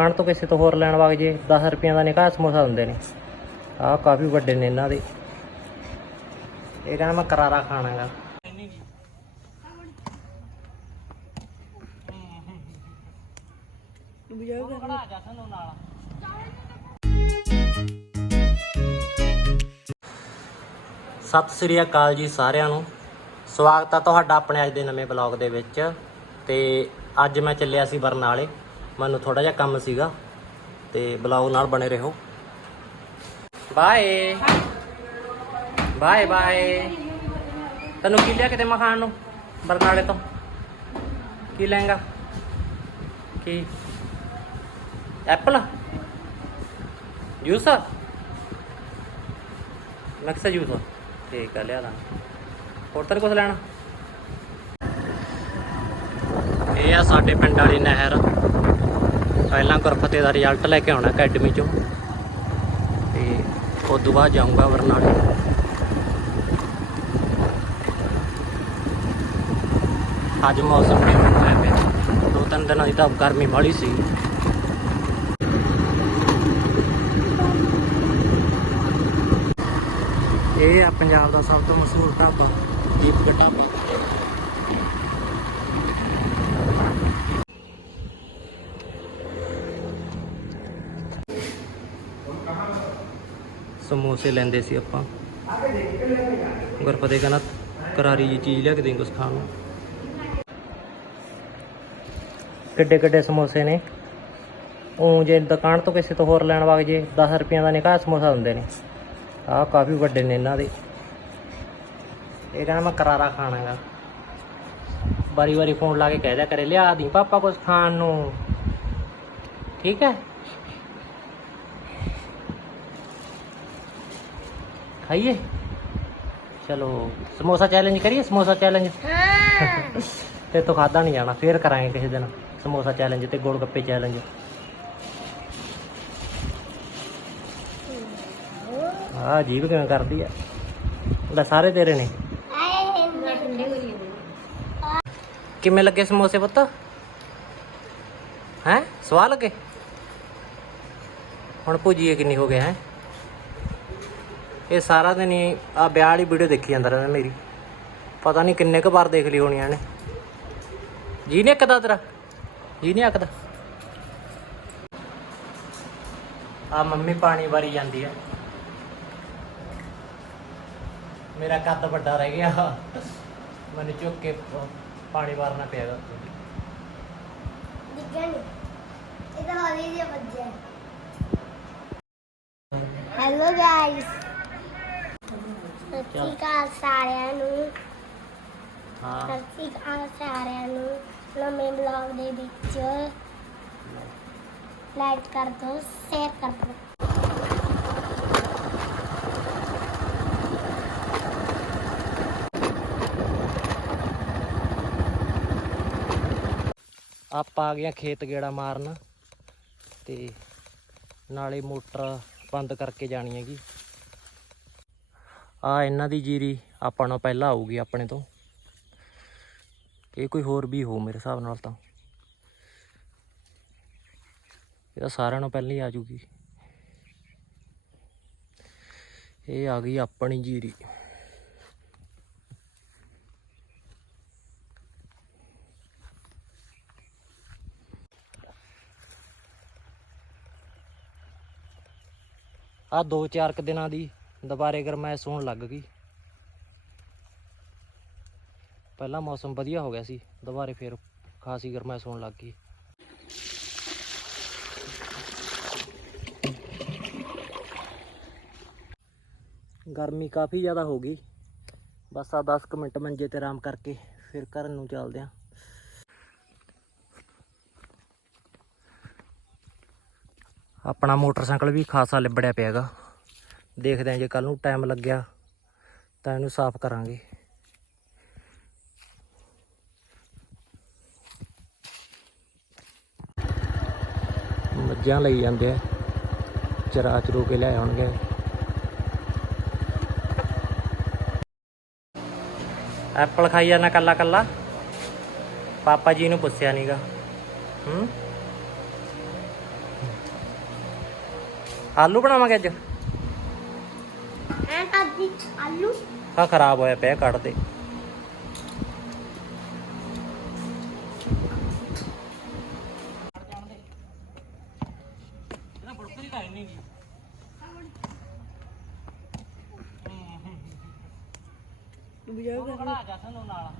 ਖਾਣ ਤੋਂ ਕਿਸੇ ਤੋਂ ਹੋਰ ਲੈਣ ਵਗ ਜੇ 10 ਰੁਪਈਆਂ ਦਾ ਨਿਕਾਹ ਸਮੋਸਾ ਦਿੰਦੇ ਨੇ। ਆਹ ਕਾਫੀ ਵੱਡੇ ਨੇ ਇਹਨਾਂ ਦੇ। ਇਹ ਕਹਿੰਦਾ ਮੈਂ ਕਰਾਰਾ ਖਾਣਾਗਾ। ਸਤਿ ਸ੍ਰੀ ਅਕਾਲ ਜੀ ਸਾਰਿਆਂ ਨੂੰ। ਸਵਾਗਤ ਆ ਤੁਹਾਡਾ ਆਪਣੇ ਅੱਜ ਦੇ ਨਵੇਂ ਬਲੌਗ ਦੇ ਵਿੱਚ। ਤੇ ਅੱਜ ਮੈਂ ਚੱਲਿਆ ਸੀ ਬਰਨਾਲੇ। ਮੈਨੂੰ ਥੋੜਾ ਜਿਹਾ ਕੰਮ ਸੀਗਾ ਤੇ ਬਲੌਗ ਨਾਲ ਬਣੇ ਰਹੋ। ਬਾਏ। Bye bye. ਤੈਨੂੰ ਕੀ ਲਿਆ ਕਿਤੇ ਮਖਾਣ ਨੂੰ? ਬਰਨਾਲੇ ਤੋਂ। ਕੀ ਲੈਂਗਾ ਕੀ? ਐਪਲ? ਜੂਸ? Mix juice. ਠੀਕ ਆ, ਲਿਆ ਦਾਂ। ਹੋਰ ਤਾਂ ਨੀ ਕੁਛ ਲੈਣਾ? ਇਹ ਆ ਸਾਡੇ ਪਿੰਡ ਵਾਲੀ ਨਹਿਰ। ਪਹਿਲਾਂ ਗੁਰਫਤਿਹ ਦਾ ਰਿਜ਼ਲਟ ਲੈ ਕੇ ਆਉਣਾ ਅਕੈਡਮੀ ਚੋਂ। ਤੇ ਉਸ ਤੋਂ ਬਾਅਦ ਜਾਊਂਗਾ ਬਰਨਾਲੇ। ਅੱਜ ਮੌਸਮ ਵੀ ਹੈ ਪਿਆ ਦੋ ਤਿੰਨ ਦਿਨਾਂ ਦੀ ਤਾਂ ਗਰਮੀ ਮਾੜੀ ਸੀ। ਇਹ ਆ ਪੰਜਾਬ ਦਾ ਸਭ ਤੋਂ ਮਸ਼ਹੂਰ ਢਾਬਾ। ਦੀਪਕ ਢਾਬਾ ਸਮੋਸੇ ਲੈਂਦੇ ਸੀ ਆਪਾਂ। ਗੁਰਪਤੇ ਕਹਿੰਦਾ ਕਰਾਰੀ ਜੀ ਚੀਜ਼ ਲਿਆ ਕੇ ਦੇ ਕੁਛ ਖਾਣ ਨੂੰ। ਕਿੱਡੇ ਕਿੱਡੇ ਸਮੋਸੇ ਨੇ। ਉਹ ਜੇ ਦੁਕਾਨ ਤੋਂ ਕਿਸੇ ਤੋਂ ਹੋਰ ਲੈਣ ਵਗ ਜੇ 10 ਰੁਪਈਆਂ ਦਾ ਨਿਕਾਹ ਸਮੋਸਾ ਹੁੰਦੇ ਨੇ। ਆਹ ਕਾਫੀ ਵੱਡੇ ਨੇ ਇਹਨਾਂ ਦੇ। ਇਹ ਕਹਿੰਦਾ ਮੈਂ ਕਰਾਰਾ ਖਾਣਾਗਾ। ਵਾਰੀ ਵਾਰੀ ਫੋਨ ਲਾ ਕੇ ਕਹਿ ਦਿਆ ਕਰੇ, ਲਿਆ ਦੀ ਪਾਪਾ ਕੁਝ ਖਾਣ ਨੂੰ। ਠੀਕ ਹੈ। ਖਾਈਏ ਚਲੋ ਸਮੋਸਾ ਚੈਲੰਜ ਕਰੀਏ ਸਮੋਸਾ ਚੈਲੰਜ ਤੇ ਤੋਂ ਖਾਦਾ ਨਹੀਂ ਜਾਣਾ ਫੇਰ ਕਰਾਂਗੇ ਕਿਸੇ ਦਿਨ ਸਮੋਸਾ ਚੈਲੰਜ ਤੇ ਗੋਲ ਗੱਪੇ ਚੈਲੰਜ ਆ ਜੀਭ ਕਿਵੇਂ ਕਰਦੀ ਆ ਲੈ ਸਾਰੇ ਤੇਰੇ ਨੇ ਕਿਵੇਂ ਲੱਗੇ ਸਮੋਸੇ ਪੁੱਤ ਹੈ ਸਵਾਦ ਲੱਗੇ ਹੁਣ ਭੁਜੀਏ ਕਿੰਨੀ ਹੋ ਗਿਆ ਹੈ ਇਹ ਸਾਰਾ ਦਿਨ ਹੀ ਆ ਵਿਆਹ ਵਾਲੀ ਵੀਡੀਓ ਦੇਖੀ ਜਾਂਦਾ ਰਹਿੰਦਾ ਮੇਰੀ। ਪਤਾ ਨਹੀਂ ਕਿੰਨੇ ਕੁ ਵਾਰ ਦੇਖ ਲਈ ਹੋਣੀਆਂ ਨੇ ਜੀ ਨਹੀਂ ਅੱਕਦਾ ਤੇਰਾ? ਜੀ ਨਹੀਂ ਅੱਕਦਾ? ਆ ਮੰਮੀ ਪਾਣੀ ਵਾਰੀ ਜਾਂਦੀ ਆ। ਮੇਰਾ ਕੱਦ ਵੱਡਾ ਰਹਿ ਗਿਆ। ਮੈਨੂੰ ਚੁੱਕ ਕੇ ਪਾਣੀ ਵਾਰਨਾ ਪਿਆਗਾ ਇਹਦਾ ਹੌਲੀ ਜਿਹਾ ਵੱਜਿਆ। ਹੈਲੋ ਗਾਇਸ ਸਤਿ ਅਕਾਲ ਸਾਰਿਆਂ ਨੂੰ। ਹਾਂ। ਸਤਿ ਸ਼੍ਰੀ ਅਕਾਲ ਸਾਰਿਆਂ ਨੂੰ। ਨਵੇਂ ਬਲੌਗ ਦੇ ਵਿੱਚ ਲਾਈਕ ਕਰ ਦਿਓ ਸ਼ੇਅਰ ਕਰ ਦਿਓ। ਆਪਾਂ ਆ ਗਏ ਖੇਤ ਗੇੜਾ ਮਾਰਨ ਤੇ ਨਾਲੇ ਮੋਟਰ ਬੰਦ ਕਰਕੇ ਜਾਣੀ ਹੈਗੀ। ਆ ਇਹਨਾਂ ਦੀ ਜੀਰੀ ਆਪਾਂ ਨੂੰ ਪਹਿਲਾਂ ਆਊਗੀ ਆਪਣੇ ਤੋਂ। ਇਹ ਕੋਈ ਹੋਰ ਵੀ ਹੋ ਮੇਰੇ ਹਿਸਾਬ ਨਾਲ ਤਾਂ। ਇਹ ਤਾਂ ਸਾਰਿਆਂ ਨੂੰ ਪਹਿਲਾਂ ਹੀ ਆ ਜੂਗੀ। ਇਹ ਆ ਗਈ ਆਪਣੀ ਜੀਰੀ। ਆ ਦੋ ਚਾਰ ਕੁ ਦਿਨਾਂ ਦੀ ਦੁਬਾਰੇ ਗਰਮੈਸ਼ ਹੋਣ ਲੱਗ ਗਈ। ਪਹਿਲਾਂ ਮੌਸਮ ਵਧੀਆ ਹੋ ਗਿਆ ਸੀ, ਦੁਬਾਰੇ ਫੇਰ ਖਾਸੀ ਗਰਮੈਸ਼ ਹੋਣ ਲੱਗ ਗਈ। ਗਰਮੀ ਕਾਫੀ ਜ਼ਿਆਦਾ ਹੋ ਗਈ। ਬਸ ਆ 10 ਕੁ ਮਿੰਟ ਮੰਜੇ ਤੇ ਆਰਾਮ ਕਰਕੇ ਫਿਰ ਘਰ ਨੂੰ ਚੱਲਦੇ ਆਂ। ਆਪਣਾ ਮੋਟਰਸਾਈਕਲ ਵੀ ਖਾਸਾ ਲਿਬੜਿਆ ਪਿਆਗਾ ਦੇਖਦੇ ਆਂ ਜੇ ਕੱਲ ਨੂੰ ਟਾਈਮ ਲੱਗਿਆ ਤਾਂ ਇਹਨੂੰ ਸਾਫ਼ ਕਰਾਂਗੇ। ਮੱਝਾਂ ਲਈ ਜਾਂਦੇ ਆ। ਚਰਾ ਚਰੂ ਕੇ ਲੈ ਆਉਣਗੇ। ਐਪਲ ਖਾਈ ਜਾਣਾ ਕੱਲਾ ਕੱਲਾ। ਪਾਪਾ ਜੀ ਨੂੰ ਪੁੱਛਿਆ ਨਹੀਂਗਾ ਹੂੰ? ਆਲੂ ਬਣਾਵਾਂਗੇ ਅੱਜ? ਆਲੂ। ਆ ਖਰਾਬ ਹੋਇਆ ਪਿਆ ਕੱਢ ਦੇ। ਹੋਰ ਲਿਆ ਸੁਟਰਾ ਬਗੀ ਪਲਾਸਟਿਕ ਨਹੀਂ।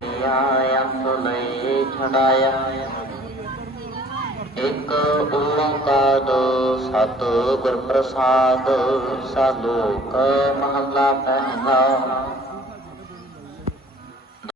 ਫੋੜ ਦੀ ਆਇਆ ਸੁਨਈ ਛੜਾਇਆ ਇੱਕ ਓੰਕਾਰ ਸਤ ਗੁਰ ਪ੍ਰਸਾਦ ਸਾਲੋਕ ਮਹੱਲਾ ਪਹਿਲਾ